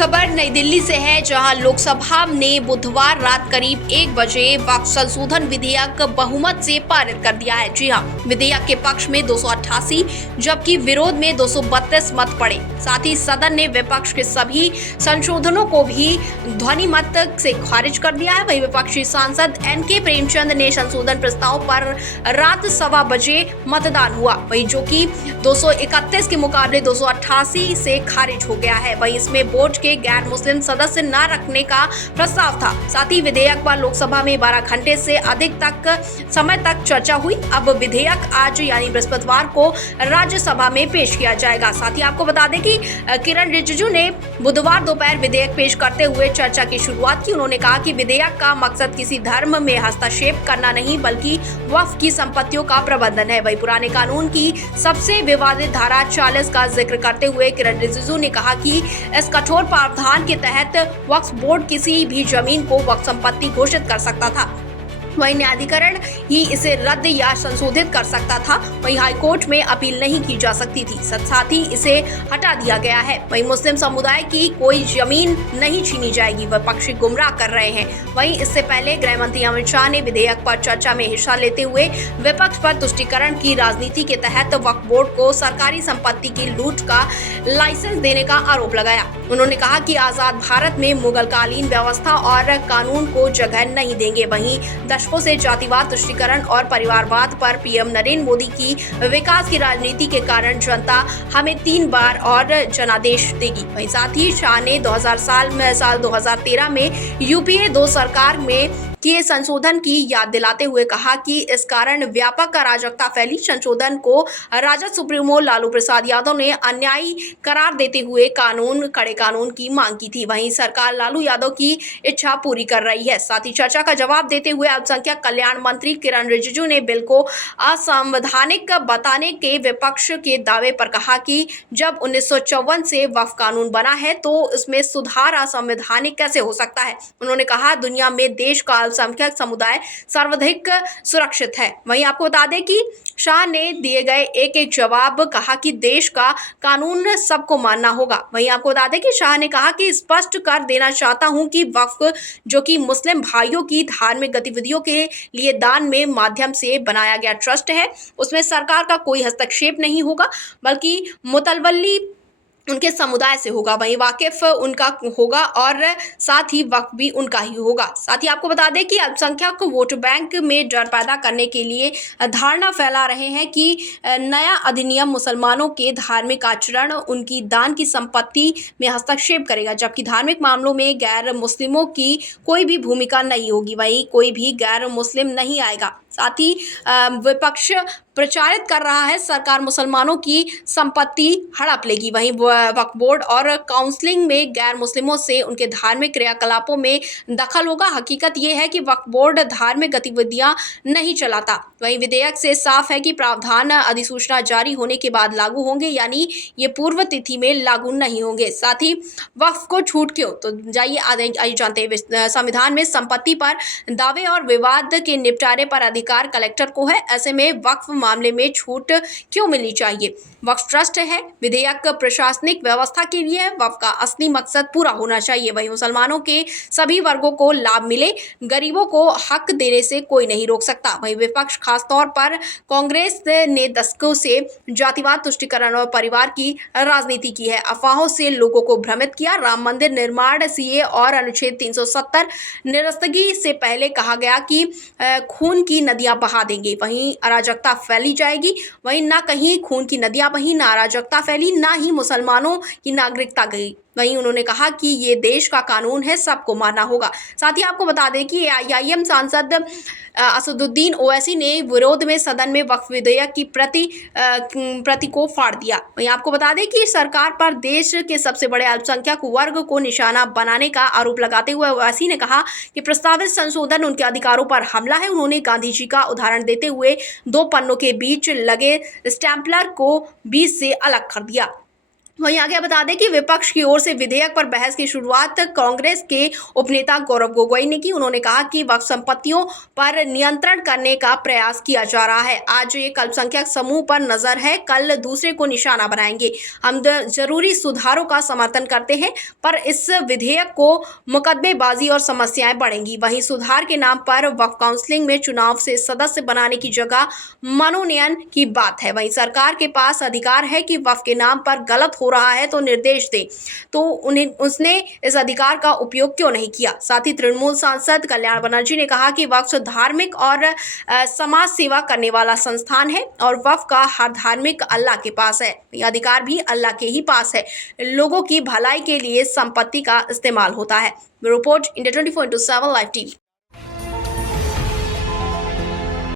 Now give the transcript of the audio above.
खबर नई दिल्ली से है, जहां लोकसभा ने बुधवार रात करीब 1 बजे वक्फ संशोधन विधेयक बहुमत से पारित कर दिया है। जी हां, विधेयक के पक्ष में 288 जबकि विरोध में 232 मत पड़े। साथ ही सदन ने विपक्ष के सभी संशोधनों को भी ध्वनि मत से खारिज कर दिया है। वहीं विपक्षी सांसद एनके प्रेमचंद ने संशोधन प्रस्ताव पर रात 1:15 बजे मतदान हुआ, वही जो कि 231 के मुकाबले 288 से खारिज हो गया है। वहीं इसमें बोर्ड के गैर मुस्लिम सदस्य न रखने का प्रस्ताव था। साथ ही विधेयक पर लोकसभा में 12 घंटे से अधिक समय तक चर्चा हुई। अब विधेयक आज यानी बृहस्पतिवार को राज्यसभा में पेश किया जाएगा। साथ ही आपको बता दें कि किरण रिजिजू ने बुधवार दोपहर विधेयक पेश करते हुए चर्चा की शुरुआत की। उन्होंने कहा कि विधेयक का मकसद किसी धर्म में हस्तक्षेप करना नहीं, बल्कि वक्फ की संपत्तियों का प्रबंधन है। वही पुराने कानून की सबसे विवादित धारा 40 का जिक्र करते हुए किरण रिजिजू ने कहा कि इस कठोर प्रावधान के तहत वक्फ बोर्ड किसी भी जमीन को वक्फ संपत्ति घोषित कर सकता था। वहीं न्यायाधिकरण ही इसे रद्द या संशोधित कर सकता था। वहीं हाईकोर्ट में अपील नहीं की जा सकती थी। साथ ही इसे हटा दिया गया है। वहीं मुस्लिम समुदाय की कोई जमीन नहीं छीनी जाएगी, विपक्षी गुमराह कर रहे हैं। वहीं इससे पहले गृह मंत्री अमित शाह ने विधेयक पर चर्चा में हिस्सा लेते हुए विपक्ष पर तुष्टीकरण की राजनीति के तहत वक्फ बोर्ड को सरकारी संपत्ति की लूट का लाइसेंस देने का आरोप लगाया। उन्होंने कहा कि आजाद भारत में मुगलकालीन व्यवस्था और कानून को जगह नहीं देंगे। वहीं दशकों से जातिवाद, तुष्टीकरण और परिवारवाद पर पीएम नरेंद्र मोदी की विकास की राजनीति के कारण जनता हमें 3 बार और जनादेश देगी। वहीं साथ ही शाह ने 2013 में यूपीए 2 सरकार में किए संशोधन की याद दिलाते हुए कहा कि इस कारण व्यापक अराजकता फैली। संशोधन को राजद सुप्रीमो लालू प्रसाद यादव ने अन्यायी करार देते हुए कड़े कानून की मांग की थी। वहीं सरकार लालू यादव की इच्छा पूरी कर रही है। साथ ही चर्चा का जवाब देते हुए अल्पसंख्यक कल्याण मंत्री किरण रिजिजू ने बिल को असंवैधानिक बताने के विपक्ष के दावे पर कहा कि जब 1954 से वक्फ कानून बना है तो इसमें सुधार असंवैधानिक कैसे हो सकता है। उन्होंने कहा दुनिया में देश का अल्पसंख्यक समुदाय सर्वाधिक सुरक्षित है। वहीं आपको बता दें कि शाह ने दिए गए एक जवाब कहा कि देश का कानून सबको मानना होगा। वहीं आपको बता दें कि शाह ने कहा कि स्पष्ट कर देना चाहता हूं कि वक्फ जो कि मुस्लिम भाइयों की धार्मिक गतिविधियों के लिए दान में माध्यम से बनाया गया ट्रस्ट है, उसमें सरकार का कोई हस्तक्षेप नहीं होगा, बल्कि मुतवल्ली उनके समुदाय से होगा। वहीं वाकिफ उनका होगा और साथ ही वक्फ भी उनका ही होगा। साथ ही आपको बता दें कि अल्पसंख्यक वोट बैंक में डर पैदा करने के लिए धारणा फैला रहे हैं कि नया अधिनियम मुसलमानों के धार्मिक आचरण, उनकी दान की संपत्ति में हस्तक्षेप करेगा, जबकि धार्मिक मामलों में गैर मुस्लिमों की कोई भी भूमिका नहीं होगी। वहीं कोई भी गैर मुस्लिम नहीं आएगा। साथ ही विपक्ष प्रचारित कर रहा है सरकार मुसलमानों की संपत्ति हड़प लेगी। वहीं वक्फ बोर्ड और काउंसलिंग में गैर मुस्लिमों से उनके धार्मिक क्रियाकलापों में दखल होगा। हकीकत यह है कि वक्फ बोर्ड धार्मिक गतिविधियां नहीं चलाता। वहीं विधेयक से साफ है कि प्रावधान अधिसूचना जारी होने के बाद लागू होंगे, यानी ये पूर्व तिथि में लागू नहीं होंगे। साथ ही वक्फ को छूट क्यों, तो जाइए आइए जानते हैं। संविधान में संपत्ति पर दावे और विवाद के निपटारे पर अधिकार कलेक्टर को है। ऐसे में वक्फ मामले में छूट क्यों मिलनी चाहिए? वक्फ ट्रस्ट है, विधेयक प्रशासनिक व्यवस्था के लिए है। वक्फ का असली मकसद पूरा होना चाहिए। वहीं मुसलमानों के सभी वर्गों को लाभ मिले, गरीबों को हक देने से कोई नहीं रोक सकता। वहीं विपक्ष खासतौर पर कांग्रेस ने दशकों से जातिवाद, तुष्टीकरण और परिवार की राजनीति की है। अफवाहों से लोगों को भ्रमित किया। राम मंदिर निर्माण, सीए और अनुच्छेद 370 निरस्तगी से पहले कहा गया कि खून की नदियां बहा देंगे, वहीं अराजकता फैली जाएगी। वहीं ना कहीं खून की नदियां बही, ना अराजकता फैली, ना ही मुसलमानों की नागरिकता गई। वहीं उन्होंने कहा कि ये देश का कानून है, सबको मानना होगा। साथ ही आपको बता दें कि आईआईएम सांसद असदुद्दीन ओवैसी ने विरोध में सदन में वक्फ विधेयक की प्रति को फाड़ दिया। वहीं आपको बता दें कि सरकार पर देश के सबसे बड़े अल्पसंख्यक वर्ग को निशाना बनाने का आरोप लगाते हुए ओवैसी ने कहा कि प्रस्तावित संशोधन उनके अधिकारों पर हमला है। उन्होंने गांधी जी का उदाहरण देते हुए 2 पन्नों के बीच लगे स्टैम्पलर को बीच से अलग कर दिया। वहीं आगे बता दें कि विपक्ष की ओर से विधेयक पर बहस की शुरुआत कांग्रेस के उपनेता गौरव गोगोई ने की। उन्होंने कहा कि वक्फ संपत्तियों पर नियंत्रण करने का प्रयास किया जा रहा है। आज एक अल्पसंख्यक समूह पर नजर है, कल दूसरे को निशाना बनाएंगे। हम जरूरी सुधारों का समर्थन करते हैं, पर इस विधेयक को मुकदमेबाजी और समस्याएं बढ़ेंगी। वहीं सुधार के नाम पर वक्फ काउंसिल में चुनाव से सदस्य बनाने की जगह मनोनयन की बात है। वहीं सरकार के पास अधिकार है कि वक्फ के नाम पर गलत हो रहा है तो निर्देश दे, तो उसने इस अधिकार का उपयोग क्यों नहीं किया। साथ ही तृणमूल सांसद कल्याण बनर्जी ने कहा कि वक्फ धार्मिक और समाज सेवा करने वाला संस्थान है और वक्फ का हर धार्मिक अल्लाह के पास है। यह अधिकार भी अल्लाह के ही पास है। लोगों की भलाई के लिए संपत्ति का इस्तेमाल होता है। Report India 24/7 live TV.